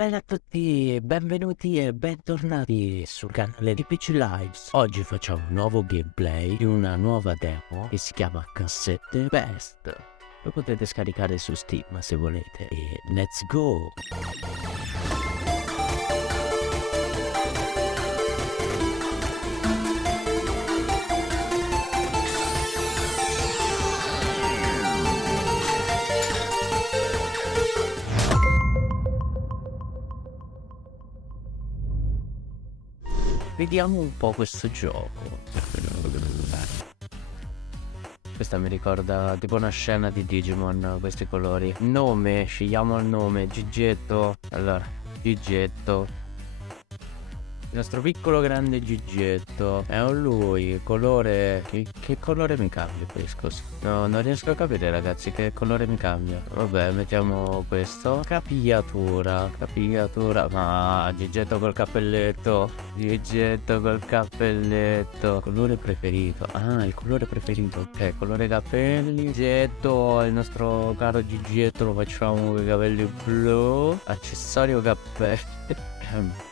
Bella a tutti, benvenuti e bentornati sul canale di PC Lives. Oggi facciamo un nuovo gameplay di una nuova demo che si chiama Cassette Best. Lo potete scaricare su Steam se volete. E let's go! Vediamo un po' questo gioco. Questa mi ricorda tipo una scena di Digimon, questi colori. Nome, scegliamo il nome, Gigetto. Allora, Gigetto. Il nostro piccolo grande Gigetto. È un lui, colore... Che colore mi cambia qui, scusa? No, non riesco a capire ragazzi che colore mi cambia. Vabbè, mettiamo questo. Capigliatura. Ma Gigetto col cappelletto. Gigetto col cappelletto. Colore preferito. Ah, il colore preferito. Ok, colore capelli. Gigetto, il nostro caro Gigetto lo facciamo con i capelli blu. Accessorio cappello.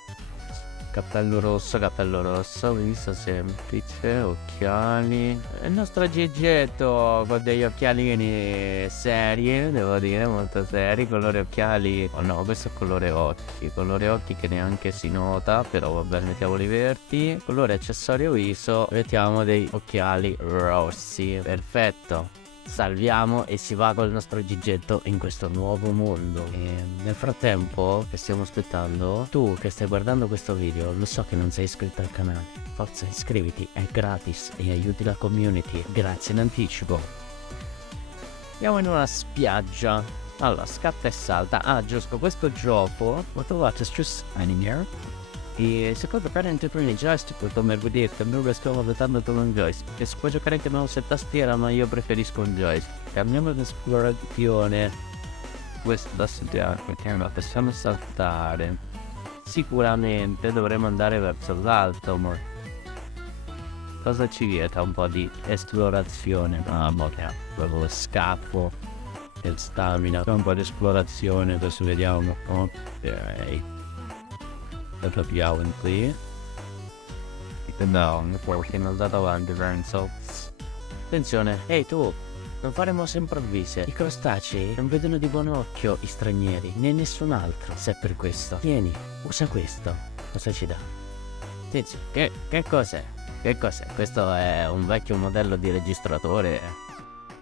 Cappello rosso, visto semplice, occhiali. Il nostro Gigetto con degli occhialini seri, devo dire, molto seri. Colore occhiali, oh no, questo è colore occhi che neanche si nota, però vabbè, mettiamoli verdi. Colore accessorio viso, mettiamo dei occhiali rossi, perfetto. Salviamo e si va col nostro Gigetto in questo nuovo mondo. E nel frattempo che stiamo aspettando, tu che stai guardando questo video, lo so che non sei iscritto al canale, forza iscriviti, è gratis e aiuti la community. Grazie in anticipo. Andiamo in una spiaggia. Allora, scatta e salta. Ah, giusto, questo gioco ho trovato su Anime. E secondo parente per il joystick, come vedete, noi stiamo votando con un joystick. E si può giocare anche mouse e tastiera, ma io preferisco un joystick. Cambiamo l'esplorazione. Questo da studiare, perché possiamo saltare. Sicuramente dovremo andare verso l'alto, ma cosa ci vieta un po' di esplorazione? Ah, proprio lo scafo e il stamina. Un po' di esplorazione, adesso vediamo. Ok. Lo capiamo in qui. No, perché non andato avanti, penso. Attenzione, ehi tu, non fare mosse improvvise. I crostacei non vedono di buon occhio i stranieri, né nessun altro. Se è per questo, tieni, usa questo. Cosa ci dà? Tizio, che cos'è? Che cos'è? Questo è un vecchio modello di registratore.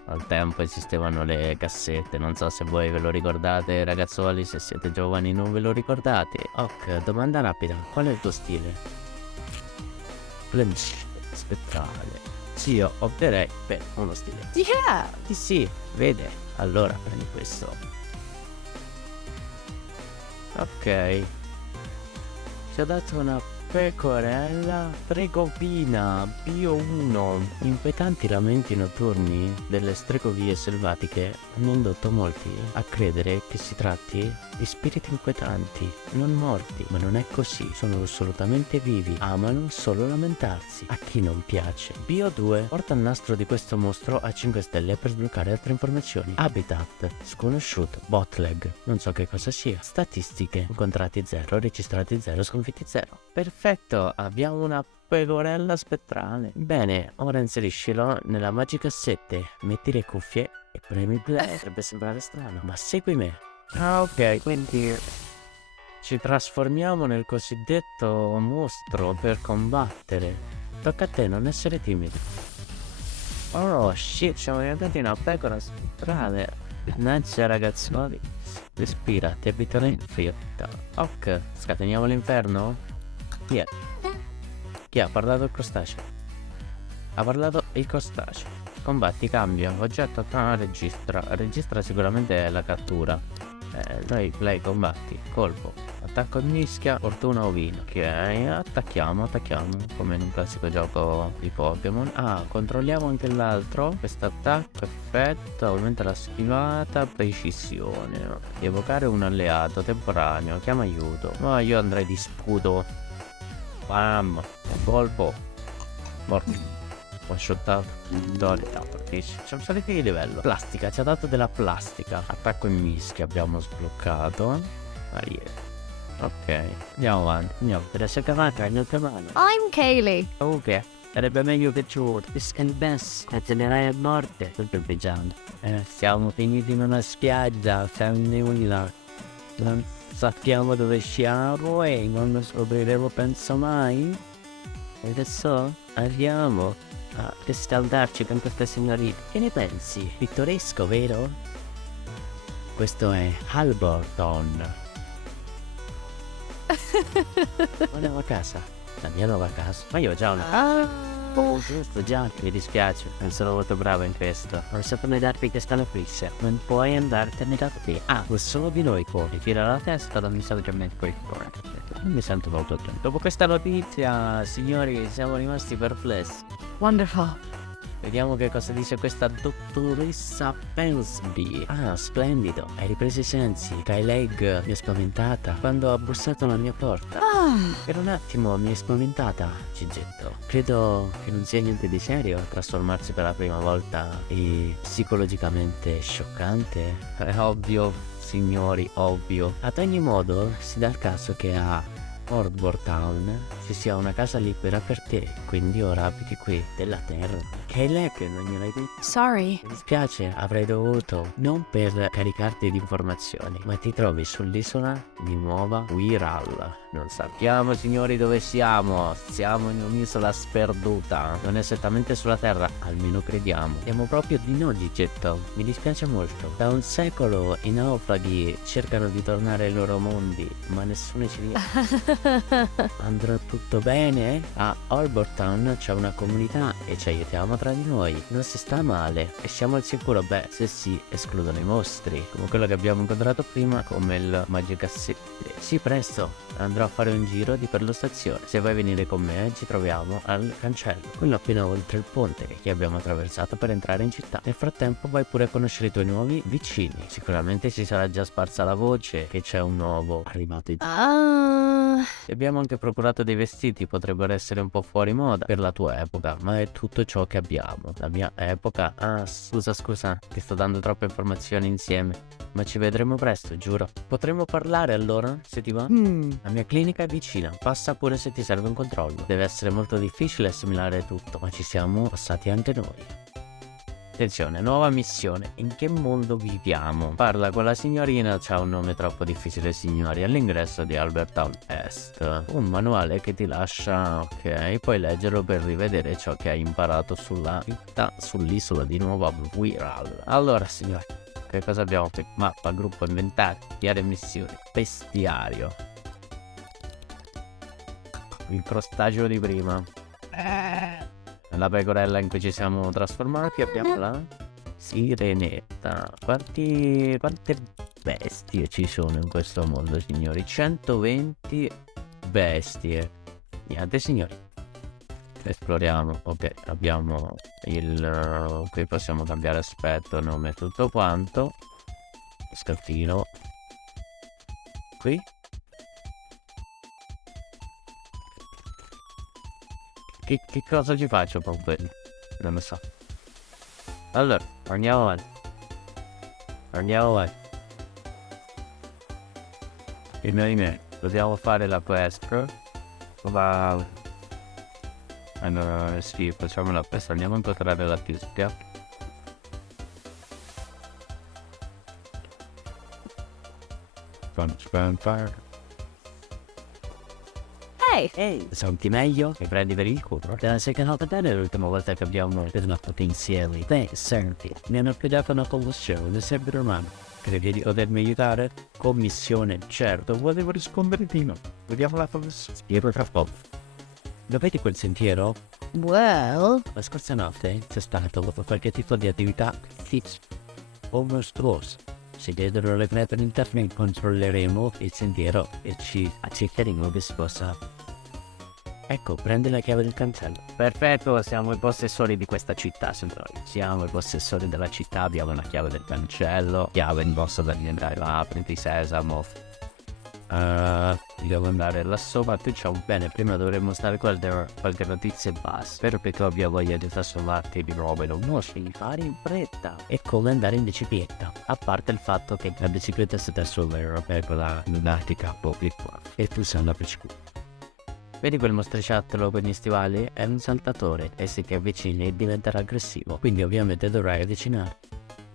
Al tempo esistevano le cassette, non so se voi ve lo ricordate ragazzoli, se siete giovani non ve lo ricordate. Ok, domanda rapida, qual è il tuo stile? Spettrale. Sì, io opterei per uno stile. Yeah! Sì, vede. Allora prendi questo. Ok. Ci ho dato una pecorella stregopina Bio 1. Inquietanti lamenti notturni delle stregobie selvatiche hanno indotto molti a credere che si tratti di spiriti inquietanti, non morti, ma non è così, sono assolutamente vivi, amano solo lamentarsi, a chi non piace. Bio 2 porta il nastro di questo mostro a 5 stelle per sbloccare altre informazioni. Habitat sconosciuto, botleg, non so che cosa sia. Statistiche, incontrati 0, registrati 0, sconfitti 0. Perfetto, abbiamo una pecorella spettrale. Bene, ora inseriscilo nella magicassette, metti le cuffie e premi play. Potrebbe sembrare strano, ma segui me. Ah, ok, quindi ci trasformiamo nel cosiddetto mostro per combattere. Tocca a te non essere timido. Oh shit, siamo diventati una pecora spettrale. Mannaggia ragazzoli. Respira, ti abituerai in fretta. Ok, scateniamo l'inferno? Chi è? Chi ha parlato il crostaceo? Ha parlato il crostaceo. Combatti, cambia, oggetto, registra. Registra sicuramente la cattura. Noi play, combatti, colpo, attacco mischia, fortuna ovino. Ok, attacchiamo come in un classico gioco di Pokémon. Ah, controlliamo anche l'altro. Questo attacco, effetto, aumenta la schivata, precisione. Evocare un alleato temporaneo, chiama aiuto. Ma io andrei di sputo. Bam, colpo, morto. One shottato. Dolita, siamo saliti di livello. Plastica, ci ha dato della plastica. Attacco in mischia abbiamo sbloccato. Ok, andiamo avanti. Andiamo. Adesso chiamata il mio mano. I'm Kaylee. Ok, sarebbe meglio che tu il best attenderai a morte. Tutto pigiando. Siamo finiti in una spiaggia, siamo in là. Non sappiamo dove siamo e non lo scopriremo penso mai. E adesso arriviamo a riscaldarci con questa signorina. Che ne pensi? Pittoresco, vero? Questo è Alberton. La nuova casa. La mia nuova casa. Ma io ho già una. Oh, giusto, già, mi dispiace, non sono molto bravo in questo. Non saprei darti questa notizia. Non puoi andartene da qui. Ah, nessuno di noi può. Mi tira la testa, non mi sento già qui. Non mi sento molto bene. Dopo questa notizia, signori, siamo rimasti perplessi. Wonderful. Vediamo che cosa dice questa dottoressa Pensby. Ah, splendido. Hai ripreso i sensi. Kaylee mi ha spaventata quando ha bussato alla mia porta. Per un attimo mi è spaventata, Gigetto. Credo che non sia niente di serio trasformarsi per la prima volta e psicologicamente scioccante. È ovvio, signori, ovvio. Ad ogni modo, si dà il caso che a Harbor Town ci sia una casa libera per te, quindi ora abiti qui, della terra. Kaylee, che non gliel'hai detto? Sorry. Mi dispiace, avrei dovuto, non per caricarti di informazioni, ma ti trovi sull'isola di Nuova Wirral. Non sappiamo, signori, dove siamo. Siamo in un'isola sperduta. Non esattamente sulla terra, almeno crediamo. Siamo proprio di no, Gigetto. Mi dispiace molto. Da un secolo i naufraghi cercano di tornare ai loro mondi, ma nessuno ci riesce. Andrà tutto bene? A Alberton c'è una comunità e ci aiutiamo tra di noi. Non si sta male e siamo al sicuro. Beh, se si escludono i mostri, come quello che abbiamo incontrato prima, come il Magicassetti. Sì, presto andrò a fare un giro di perlustrazione. Se vuoi venire con me, ci troviamo al cancello, quello appena oltre il ponte che abbiamo attraversato per entrare in città. Nel frattempo vai pure a conoscere i tuoi nuovi vicini. Sicuramente si sarà già sparsa la voce che c'è un nuovo arrivato in E abbiamo anche procurato dei vestiti, potrebbero essere un po' fuori moda per la tua epoca, ma è tutto ciò che abbiamo. La mia epoca? Ah, scusa, ti sto dando troppe informazioni insieme. Ma ci vedremo presto, giuro. Potremmo parlare allora, se ti va? La mia clinica è vicina, passa pure se ti serve un controllo. Deve essere molto difficile assimilare tutto, ma ci siamo passati anche noi. Attenzione, nuova missione. In che mondo viviamo? Parla con la signorina, c'ha un nome troppo difficile, signori, all'ingresso di Albertown Est. Un manuale che ti lascia, ok, puoi leggerlo per rivedere ciò che hai imparato sulla città, sull'isola di Nuova Wirral. Allora, signori, che cosa abbiamo qui? Mappa, gruppo, inventario, diario missioni, bestiario. Il crostaceo di prima. La pecorella in cui ci siamo trasformati abbiamo la sirenetta. Quante bestie ci sono in questo mondo, signori? 120 bestie. Niente, signori. Esploriamo. Ok, abbiamo il qui possiamo cambiare aspetto, nome, tutto quanto. Scattino. Qui Che cosa ci faccio con quelli? Non lo so. Allora, andiamo avanti. Il mio email. Dobbiamo fare la quest. Allora, sì, facciamo la quest. Andiamo a incontrare la tizia. Fire. Hey. Senti meglio? Mi prendi per il culo? Te la sei cagata bene l'ultima volta che abbiamo parlato insieme. Beh, senti, mi hanno affidato una commissione, sempre umano. Credi di potermi aiutare? Commissione, certo, volevo rispondere di no. Vediamo la commissione. Spiego tra poco. Lo vedi quel sentiero? Well. La scorsa notte c'è stato qualche tipo di attività o mostruosa. Se vedono le crepe interne controlleremo il sentiero e ci accerteremo che si possa. Ecco, prendi la chiave del cancello. Perfetto, siamo i possessori di questa città, signori. Siamo i possessori della città, abbiamo la chiave del cancello, chiave in vostro per entrare, apriti sesamo. Devo andare là sopra, diciamo bene, prima dovremmo stare qua a dare qualche notizia e basta. Spero che tu abbia voglia di trasformarti di robe, non devi fare in fretta. È come andare in bicicletta, a parte il fatto che la bicicletta si trasforma per quella lunatica pubblica e tu sei una bicicletta. Vedi quel mostriciattolo con gli stivali? È un saltatore e se ti avvicini diventerà aggressivo, quindi ovviamente dovrai avvicinare.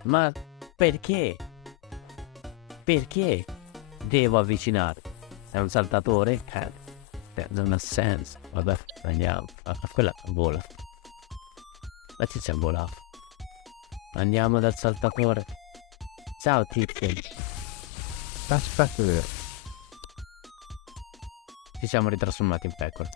Ma perché? Perché devo avvicinare? È un saltatore? Non ha senso. Vabbè, andiamo. Quella vola. La tizia vola. Andiamo dal saltatore. Ciao tizia. Aspetta. Ci siamo ritrasformati in pecora.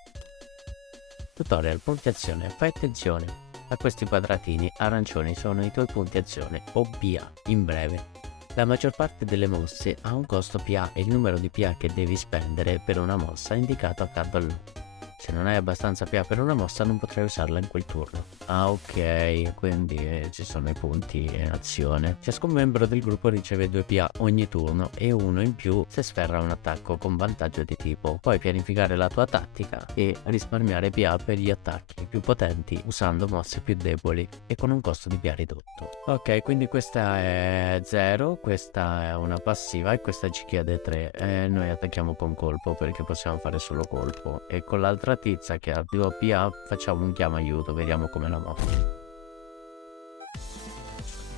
Tutorial, punti azione. Fai attenzione a questi quadratini arancioni, sono i tuoi punti azione o PA in breve. La maggior parte delle mosse ha un costo PA e il numero di PA che devi spendere per una mossa è indicato accanto al nome. Se non hai abbastanza PA per una mossa non potrai usarla in quel turno. Ah ok, quindi ci sono i punti in azione. Ciascun membro del gruppo riceve 2 PA ogni turno e uno in più se sferra un attacco con vantaggio di tipo. Puoi pianificare la tua tattica e risparmiare PA per gli attacchi più potenti usando mosse più deboli e con un costo di PA ridotto. Ok, quindi questa è 0, questa è una passiva e questa ci chiede 3. Noi attacchiamo con colpo perché possiamo fare solo colpo e con l'altra tizia che ha 2 PA facciamo un chiama aiuto, vediamo come la muove.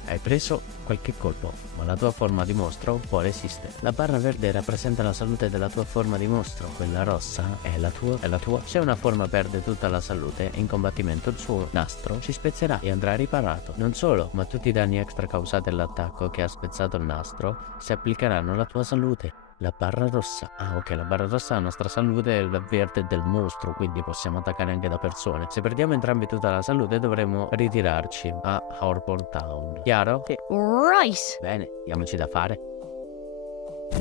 Hai preso qualche colpo, ma la tua forma di mostro può resistere. La barra verde rappresenta la salute della tua forma di mostro, quella rossa è la tua. Se una forma perde tutta la salute in combattimento, il suo nastro si spezzerà e andrà riparato. Non solo, ma tutti i danni extra causati all'attacco che ha spezzato il nastro si applicheranno alla tua salute. La barra rossa. Ah ok, la barra rossa è la nostra salute e il verde è del mostro, quindi possiamo attaccare anche da persone. Se perdiamo entrambi tutta la salute dovremo ritirarci a Harbor Town. Chiaro? Sì. Right. Bene, diamoci da fare.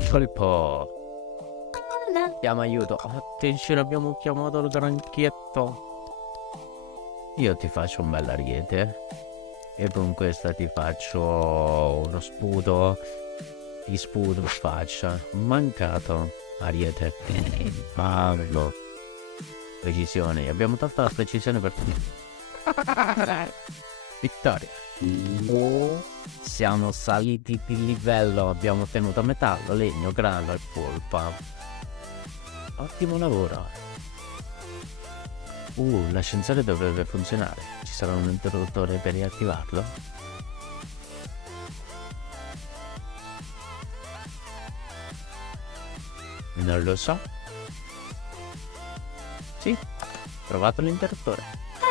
Colpo. Diamo aiuto. Attenzione, abbiamo chiamato il granchietto. Io ti faccio un bel ariete e con questa ti faccio uno sputo. Ti sputo in faccia. Mancato. Ariete. Bello. Precisione. Abbiamo tolto la precisione per tutti. Vittoria. Siamo saliti di livello. Abbiamo ottenuto metallo, legno, grano e polpa. Ottimo lavoro. L'ascensore dovrebbe funzionare. Ci sarà un interruttore per riattivarlo? Non lo so. Sì, trovato l'interruttore.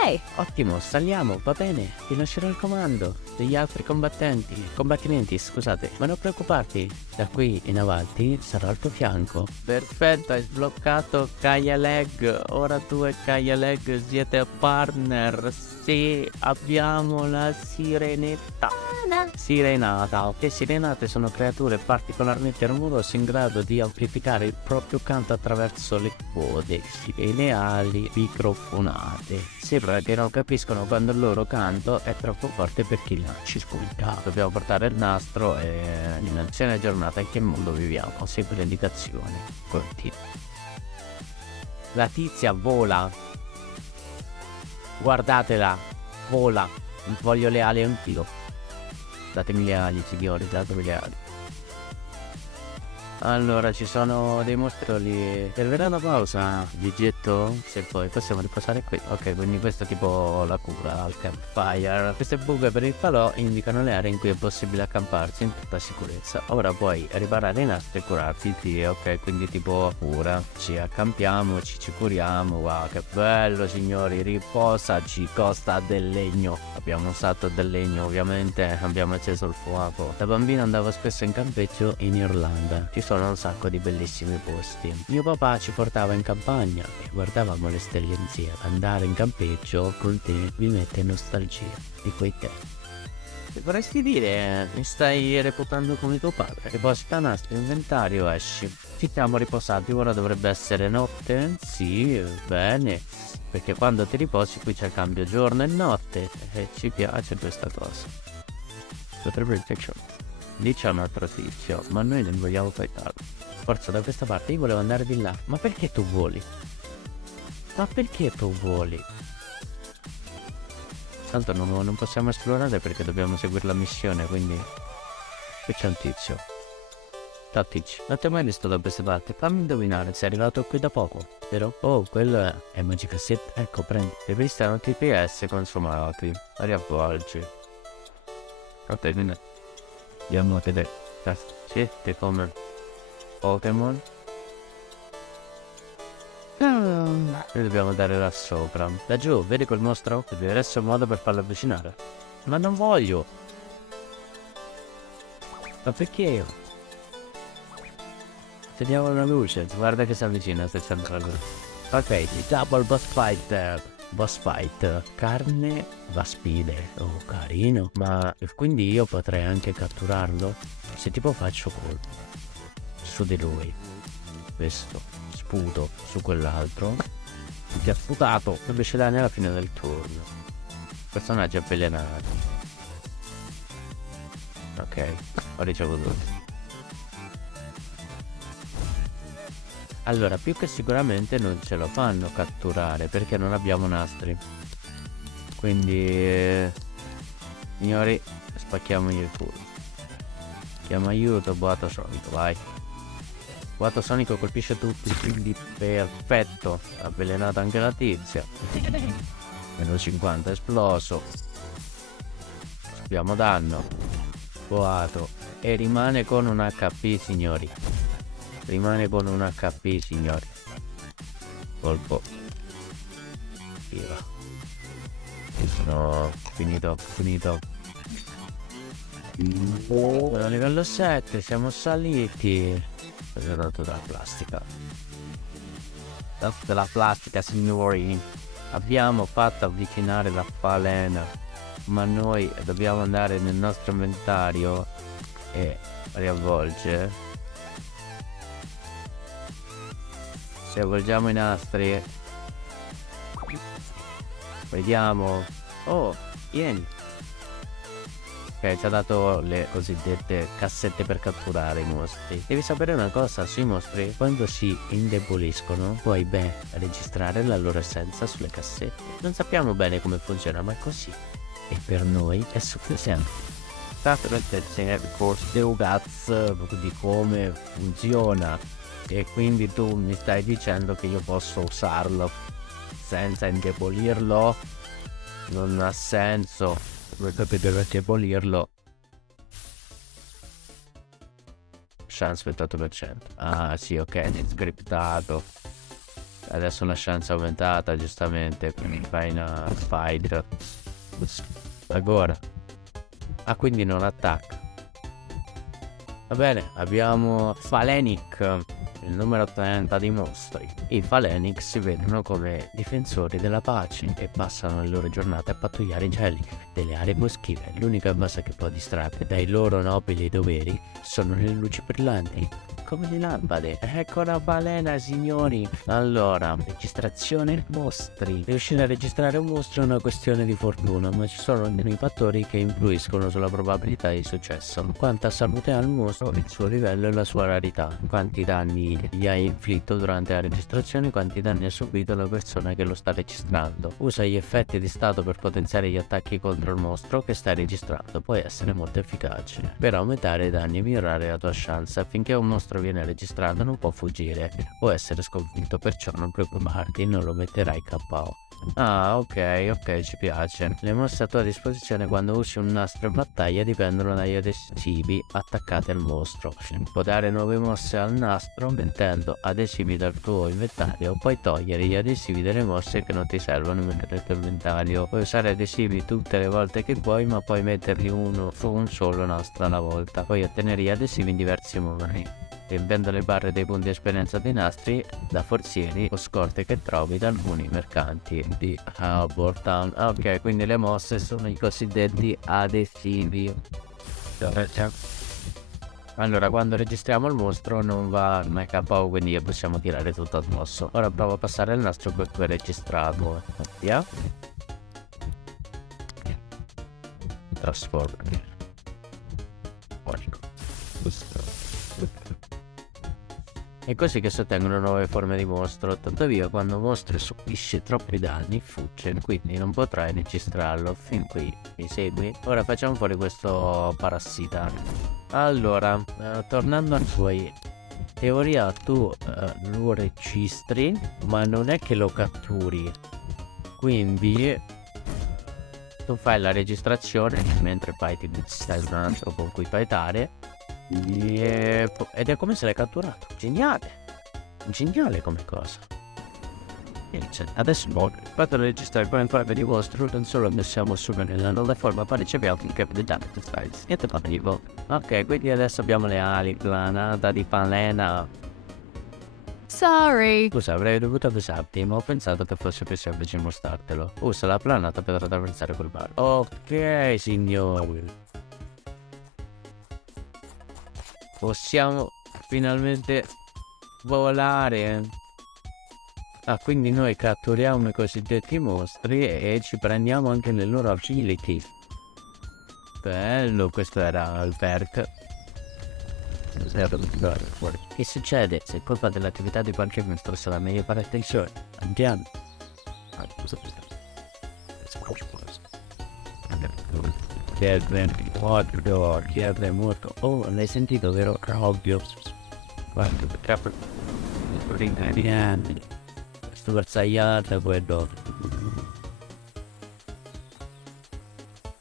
Hey. Ottimo, saliamo, va bene. Ti lascerò il comando degli altri combattimenti, scusate. Ma non preoccuparti, da qui in avanti sarò al tuo fianco. Perfetto, hai sbloccato Kaya Leg. Ora tu e Kaya Leg siete partner. Sì, abbiamo la sirenetta. Sirenata. Le sirenate sono creature particolarmente rumorose in grado di amplificare il proprio canto attraverso le code e le ali microfonate. Sembra che non capiscono quando il loro canto è troppo forte per chi ci spunta. Dobbiamo portare il nastro e in azione giornata in che mondo viviamo. Segui le indicazioni. Continua. La tizia vola. Guardatela. Vola. Voglio le ali anch'io. Datemi le ali, signori, datemi le ali. Allora, ci sono dei mostroli. Servirà una pausa di getto? Se poi possiamo riposare qui. Ok, quindi questo è tipo la cura al campfire. Queste buche per il falò indicano le aree in cui è possibile accamparsi in tutta sicurezza. Ora puoi riparare i nastri e curarti. Sì, ok, quindi tipo cura. Ci accampiamo, ci curiamo. Wow, che bello, signori. Riposa, ci costa del legno. Abbiamo usato del legno, ovviamente. Abbiamo acceso il fuoco. Da bambino andavo spesso in campeggio in Irlanda. Ci sono un sacco di bellissimi posti. Mio papà ci portava in campagna e guardavamo le stelle insieme. Andare in campeggio con te mi mette nostalgia di quei tempi. Vorresti dire, mi stai reputando come tuo padre? Deposita nastro, inventario, esci. Ci siamo riposati, ora dovrebbe essere notte? Sì, bene. Perché quando ti riposi qui c'è il cambio giorno e notte. E ci piace questa cosa. Potrebbe piacere. Lì c'è un altro tizio, ma noi non vogliamo fightarlo. forza da questa parte, io volevo andare di là. Ma perché tu voli? Ma perché tu voli? Tanto non possiamo esplorare perché dobbiamo seguire la missione, quindi... Qui c'è un tizio. Ciao tizio, non ti ho mai visto da queste parti? Fammi indovinare, sei arrivato qui da poco, vero? Oh, quello è Magicassetta. Ecco, prendi. Le piste hanno TPS consumati. Riavvolgi. Ok, quindi... Andiamo a vedere. Siete come Pokémon. Noi dobbiamo andare là sopra. Laggiù, vedi quel mostro? Devi avere adesso un modo per farlo avvicinare. Ma non voglio! Ma perché io? Teniamo una luce, guarda che si avvicina se c'è ok, double boss fight. Boss fight. Carne vaspide. Oh, carino. Ma quindi io potrei anche catturarlo? Se tipo faccio colpo su di lui. Questo. Sputo su quell'altro. Ti ha sputato. Invece danni alla fine del turno. Personaggio avvelenato. Ok, ho ricevuto. Allora, più che sicuramente non ce lo fanno catturare perché non abbiamo nastri. Quindi signori, spacchiamogli il culo. Chiama aiuto, boato sonico, vai. Boato sonico colpisce tutti, quindi perfetto. Avvelenata anche la tizia. Meno 50 esploso. Subiamo danno. Boato. E rimane con un HP, signori. Rimane con un HP, signori. Colpo. Viva. No, finito. A livello 7 siamo saliti. Ho dato della plastica. Della plastica, signori. Abbiamo fatto avvicinare la falena. Ma noi dobbiamo andare nel nostro inventario e riavvolgere. Se avvolgiamo i nastri, vediamo. Oh, vieni. Ok, ci ha dato le cosiddette cassette per catturare i mostri. Devi sapere una cosa, sui mostri quando si indeboliscono puoi registrare la loro essenza sulle cassette. Non sappiamo bene come funziona, ma è così. E per noi è sufficiente. Stato nel corso di come funziona. E quindi tu mi stai dicendo che io posso usarlo senza indebolirlo? Non ha senso. Perché per indebolirlo. Chance 28%. Ah sì, ok, è scriptato. Adesso la chance è aumentata giustamente. Quindi fai una fight. Agora. Ah, quindi non attacca. Va bene, abbiamo Falenic, il numero 30 di mostri. I Falenic si vedono come difensori della pace e passano le loro giornate a pattugliare i cieli delle aree boschive. L'unica cosa che può distrarre dai loro nobili doveri sono le luci brillanti, come le lampade. Ecco la balena, signori. Allora, registrazione mostri. Riuscire a registrare un mostro è una questione di fortuna, ma ci sono dei fattori che influiscono sulla probabilità di successo. Quanta salute ha il mostro, il suo livello e la sua rarità. Quanti danni gli hai inflitto durante la registrazione, quanti danni ha subito la persona che lo sta registrando. Usa gli effetti di stato per potenziare gli attacchi contro il mostro che stai registrando. Può essere molto efficace per aumentare i danni e migliorare la tua chance. Affinché un mostro viene registrato non può fuggire, può essere sconfitto, perciò non preoccuparti, non lo metterai KO. Ah, ok, ci piace. Le mosse a tua disposizione quando usi un nastro in battaglia dipendono dagli adesivi attaccati al mostro. Puoi dare nuove mosse al nastro mettendo adesivi dal tuo inventario, puoi togliere gli adesivi delle mosse che non ti servono nel tuo inventario. Puoi usare adesivi tutte le volte che puoi, ma puoi metterli uno su un solo nastro alla volta. Puoi ottenere gli adesivi in diversi modi, riempendo le barre dei punti esperienza dei nastri da forzieri o scorte che trovi da alcuni mercanti di Harbour Town. Ok, quindi le mosse sono i cosiddetti adesivi. Allora, quando registriamo il mostro non va mai KO, quindi possiamo tirare tutto addosso. Ora provo a passare il nastro che tu hai registrato. Via. Trasformer. È così che si ottengono nuove forme di mostro, tuttavia quando un mostro subisce troppi danni fugge, quindi non potrai registrarlo. Fin qui, mi segui? Ora facciamo fuori questo parassita. Allora, tornando a noi, teoria tu lo registri, ma non è che lo catturi, quindi tu fai la registrazione mentre poi ti stai un altro con cui fightare. Ed è come se l'hai catturato. Geniale come cosa. Adesso vado a registrare come forma di vostro, non solo possiamo assumere la nuova forma poi riceviamo il cap di damage styles. Niente parlivo. Ok, quindi adesso abbiamo le ali, planata di palena. Sorry. Scusa, avrei dovuto avvisarti, ma ho pensato che fosse più semplice mostrartelo. Usa la planata per attraversare quel bar. Ok, signori. Possiamo finalmente volare. Ah, quindi noi catturiamo i cosiddetti mostri e ci prendiamo anche le loro ability. Bello, questo era il perk. Che succede? Se è colpa dell'attività di qualche mostro sarà meglio fare attenzione. Andiamo. Chiede molto. Oh, l'hai sentito, vero? Ovvio. Guarda, sto bersagliata quello.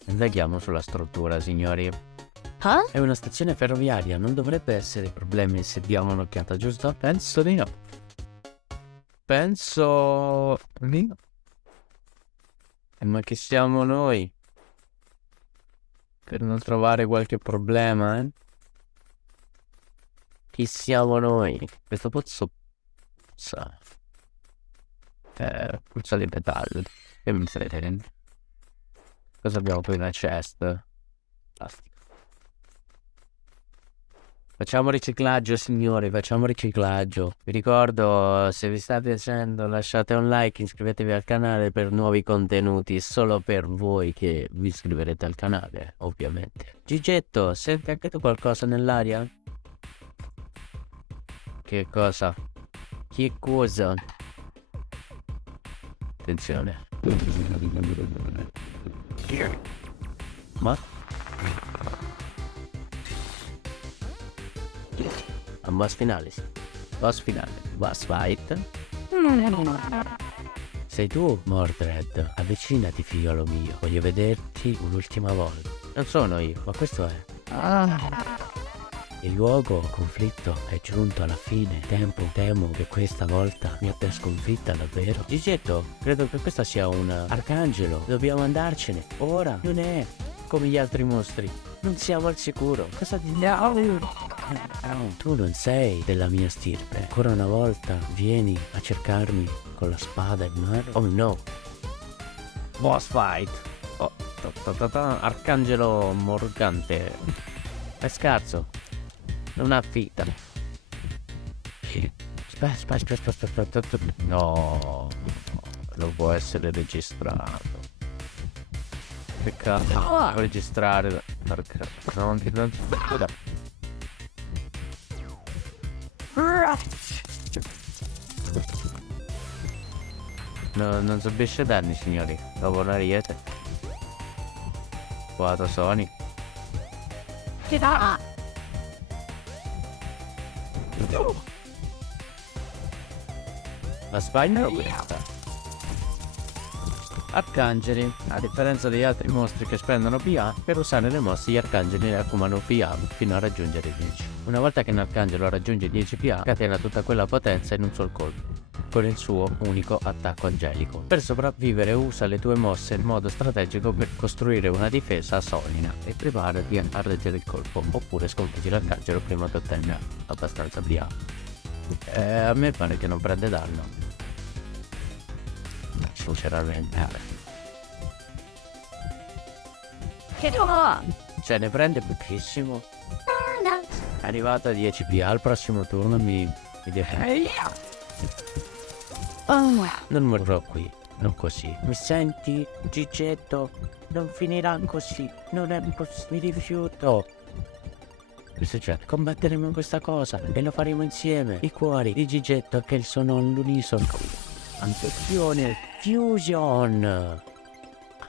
Andiamo sulla struttura, signori. Huh? È una stazione ferroviaria, non dovrebbe essere problemi se diamo un'occhiata, giusto? Penso di no. Penso di no. Ma che siamo noi per non trovare qualche problema, eh? Chi siamo noi? Questo pozzo puzza. Puzza di metallo. Che mi stai tenendo? Cosa abbiamo qui nella chest? Plastica. Facciamo riciclaggio, signori, facciamo riciclaggio. Vi ricordo, se vi sta piacendo lasciate un like, iscrivetevi al canale per nuovi contenuti, solo per voi che vi iscriverete al canale, ovviamente. Gigetto, senti anche tu qualcosa nell'aria? Che cosa? Che cosa? Attenzione. Ma? Un boss finale, sì. Boss finale. Boss fight. Sei tu, Mordred. Avvicinati, figliolo mio. Voglio vederti un'ultima volta. Non sono io, ma questo è. Il luogo conflitto è giunto alla fine. Temo che questa volta mi abbia sconfitta davvero. Gigetto, credo che questo sia un arcangelo. Dobbiamo andarcene. Ora. Non è come gli altri mostri. Non siamo al sicuro. Cosa dici? Tu non sei della mia stirpe. Ancora una volta vieni a cercarmi con la spada in mano. Oh no. Boss fight. Oh, Arcangelo Morgante. È scarso. Non ha vita. Aspetta. No. Non può essere registrato. Peccato. Registrare. Non. No, non subisce danni, signori. Dopo una riete. Quattro Sony. La spagna o questa? Arcangeli. A differenza degli altri mostri che spendono PA, per usare le mosse gli arcangeli ne accumulano PA fino a raggiungere 10. Una volta che un arcangelo raggiunge 10 PA, catena tutta quella potenza in un sol colpo, con il suo unico attacco angelico. Per sopravvivere usa le tue mosse in modo strategico per costruire una difesa solida e preparati a reggere il colpo, oppure sconfiggi l'arcangelo prima che ottenga abbastanza PA. A me pare che non prende danno. Sinceramente. Cioè ne prende pochissimo. È arrivato a 10 PA, al prossimo turno mi deve... Non morrò qui, non così. Mi senti, Gigetto? Non finirà così, non è possibile, mi rifiuto. Che succede? Combatteremo questa cosa e lo faremo insieme. I cuori di Gigetto che sono all'unisono. Attenzione, fusion!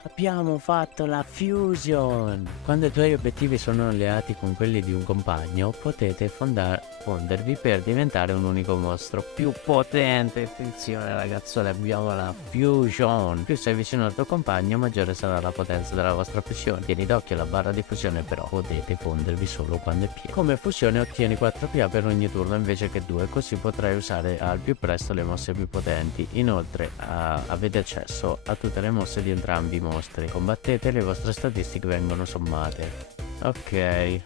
Abbiamo fatto la fusion! Quando i tuoi obiettivi sono alleati con quelli di un compagno, potete fondervi per diventare un unico mostro più potente. Attenzione ragazzoli, abbiamo la fusion. Più sei vicino al tuo compagno, maggiore sarà la potenza della vostra fusione. Tieni d'occhio la barra di fusione, però potete fondervi solo quando è piena. Come fusione ottieni 4 PA per ogni turno invece che 2, così potrai usare al più presto le mosse più potenti. Inoltre avete accesso a tutte le mosse di entrambi i mostri. Combattete, le vostre statistiche vengono sommate. Ok.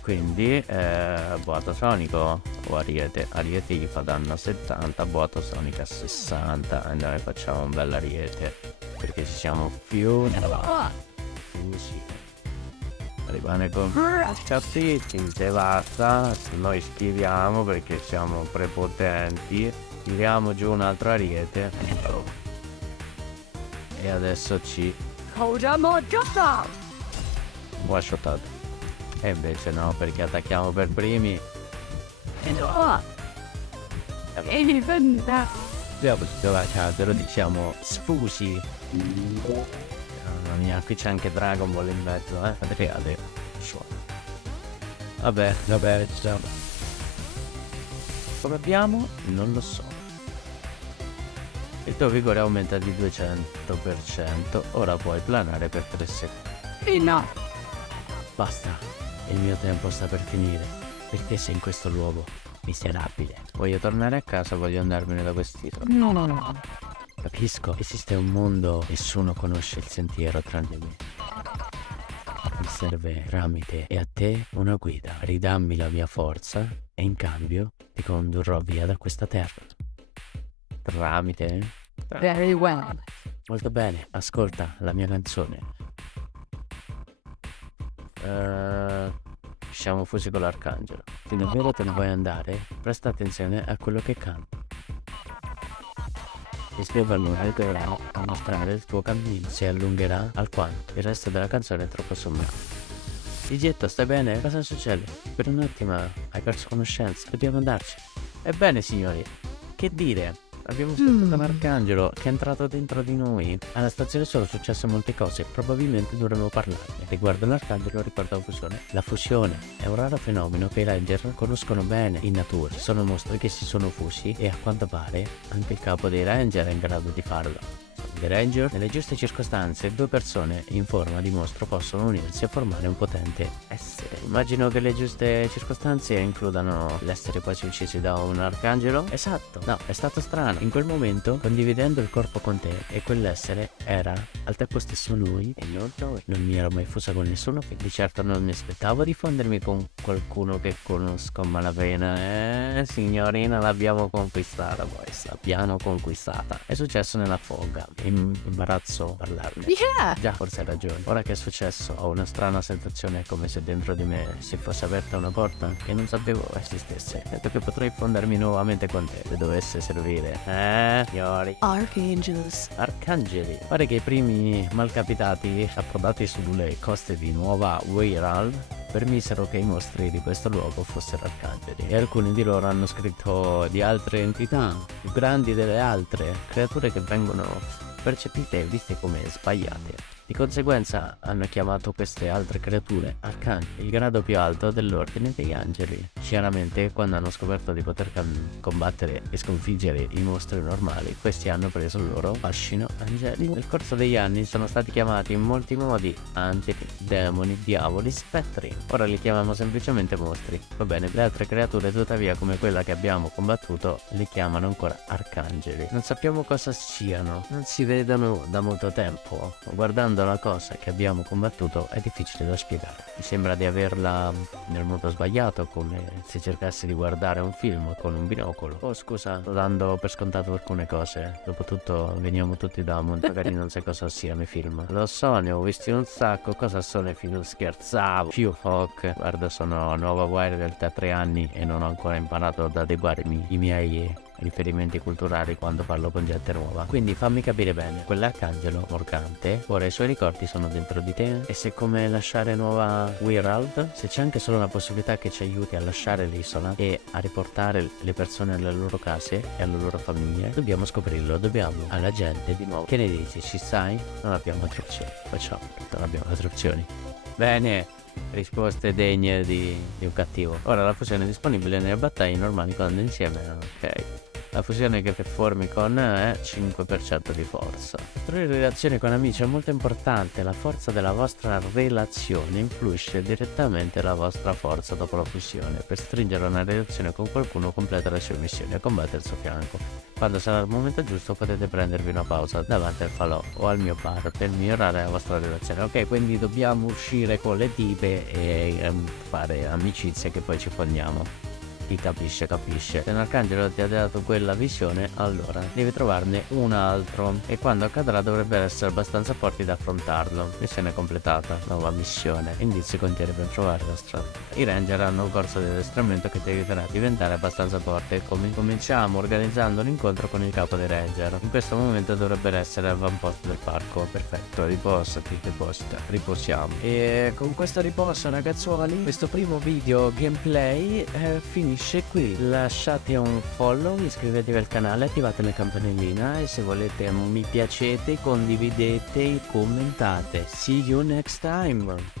Quindi boato sonico o ariete. Ariete gli fa danno a 70, boato sonico a 60. E noi facciamo un bel ariete, perché ci siamo fusi. Rimane con capiti, se basta. Noi schiviamo perché siamo prepotenti. Tiriamo giù un altro ariete. E adesso ci one shotato. E invece no, perché attacchiamo per primi. Lo diciamo sfusi. Mamma mia, qui c'è anche Dragon Ball in mezzo, Adriate. Vabbè, ci siamo. Come abbiamo? Non lo so. Il tuo vigore aumenta di 200%. Ora puoi planare per 3 secondi. Basta, il mio tempo sta per finire. Perché sei in questo luogo miserabile? Voglio tornare a casa, voglio andarmene da quest'isola. No. Capisco, esiste un mondo, nessuno conosce il sentiero tranne me. Mi serve tramite e a te una guida. Ridammi la mia forza e in cambio ti condurrò via da questa terra. Tramite? Very well. Molto bene, ascolta la mia canzone. Siamo fusi con l'arcangelo. Se davvero te ne vuoi andare, presta attenzione a quello che canto. Il suo valore dovrà mostrare il tuo cammino, si allungherà alquanto il resto della canzone è troppo sommario. Gigetto, stai bene? Cosa succede? Per un attimo hai perso conoscenza, dobbiamo andarci. Ebbene signori, che dire? Abbiamo sentito un arcangelo che è entrato dentro di noi. Alla stazione sono successe molte cose, probabilmente dovremmo parlarne. Riguardo l'arcangelo ricorda la fusione. La fusione è un raro fenomeno che i Ranger conoscono bene in natura. Sono mostri che si sono fusi e a quanto pare anche il capo dei Ranger è in grado di farlo. The Ranger, nelle giuste circostanze, 2 persone in forma di mostro possono unirsi a formare un potente essere. Immagino che le giuste circostanze includano l'essere quasi uccisi da un arcangelo. Esatto, no, è stato strano. In quel momento, condividendo il corpo con te, e quell'essere era al tempo stesso noi e non noi. Non mi ero mai fusa con nessuno, quindi certo non mi aspettavo di fondermi con qualcuno che conosco a malapena. Signorina, l'abbiamo conquistata, poi l'abbiamo conquistata. È successo nella foga. Imbarazzo parlarne. Yeah. Già, forse hai ragione. Ora che è successo ho una strana sensazione, come se dentro di me si fosse aperta una porta che non sapevo esistesse. Detto che potrei fondermi nuovamente con te se dovesse servire. Signori. Archangels. Arcangeli. Pare che i primi malcapitati approdati sulle coste di Nuova Weiral permisero che i mostri di questo luogo fossero arcangeli, e alcuni di loro hanno scritto di altre entità più grandi delle altre, creature che vengono percepite e viste come sbagliate. Di conseguenza hanno chiamato queste altre creature arcangeli, il grado più alto dell'ordine degli angeli. Chiaramente, quando hanno scoperto di poter combattere e sconfiggere i mostri normali, questi hanno preso il loro fascino angelico. Nel corso degli anni sono stati chiamati in molti modi angeli, demoni, diavoli, spettri. Ora li chiamiamo semplicemente mostri. Va bene, le altre creature tuttavia, come quella che abbiamo combattuto, li chiamano ancora arcangeli. Non sappiamo cosa siano, non si vedono da molto tempo. Guardando la cosa che abbiamo combattuto è difficile da spiegare. Mi sembra di averla nel modo sbagliato, come se cercassi di guardare un film con un binocolo. Oh scusa, sto dando per scontato alcune cose. Dopotutto veniamo tutti da Mont, magari non sai cosa siano i film. Lo so, ne ho visti un sacco. Cosa sono i film? Scherzavo. Più Hawk. Guarda, sono a Nuova Wild da 3 anni e non ho ancora imparato ad adeguarmi i miei riferimenti culturali quando parlo con gente nuova. Quindi fammi capire bene, quell'arcangelo Morgante, ora i suoi ricordi sono dentro di te? E se come lasciare nuova Wirald, se c'è anche solo una possibilità che ci aiuti a lasciare l'isola e a riportare le persone alle loro case e alle loro famiglie, dobbiamo scoprirlo, dobbiamo alla gente di nuovo. Che ne dici, ci stai? Non abbiamo traduzioni, facciamo, non abbiamo traduzioni. Bene, risposte degne di un cattivo. Ora la fusione è disponibile nelle battaglie normali quando insieme, ok. La fusione che formi con è 5% di forza. Costruire relazioni con amici è molto importante. La forza della vostra relazione influisce direttamente la vostra forza dopo la fusione. Per stringere una relazione con qualcuno completa le sue missioni e combatte al suo fianco. Quando sarà il momento giusto potete prendervi una pausa davanti al falò o al mio bar per migliorare la vostra relazione. Ok, quindi dobbiamo uscire con le tipe e fare amicizie che poi ci fondiamo. Chi capisce capisce. Se un arcangelo ti ha dato quella visione, allora devi trovarne un altro e quando accadrà dovrebbero essere abbastanza forti da affrontarlo. Missione completata, nuova missione, indizi contiene per trovare la strada. I ranger hanno un corso di addestramento che ti aiuterà a diventare abbastanza forte. Cominciamo organizzando l'incontro con il capo dei ranger. In questo momento dovrebbero essere all'avamposto del parco. Perfetto, riposati, riposiamo. E con questo riposo ragazzuoli, questo primo video gameplay finisce qui. Lasciate un follow, iscrivetevi al canale, attivate la campanellina e se volete un mi piacete, condividete e commentate. See you next time.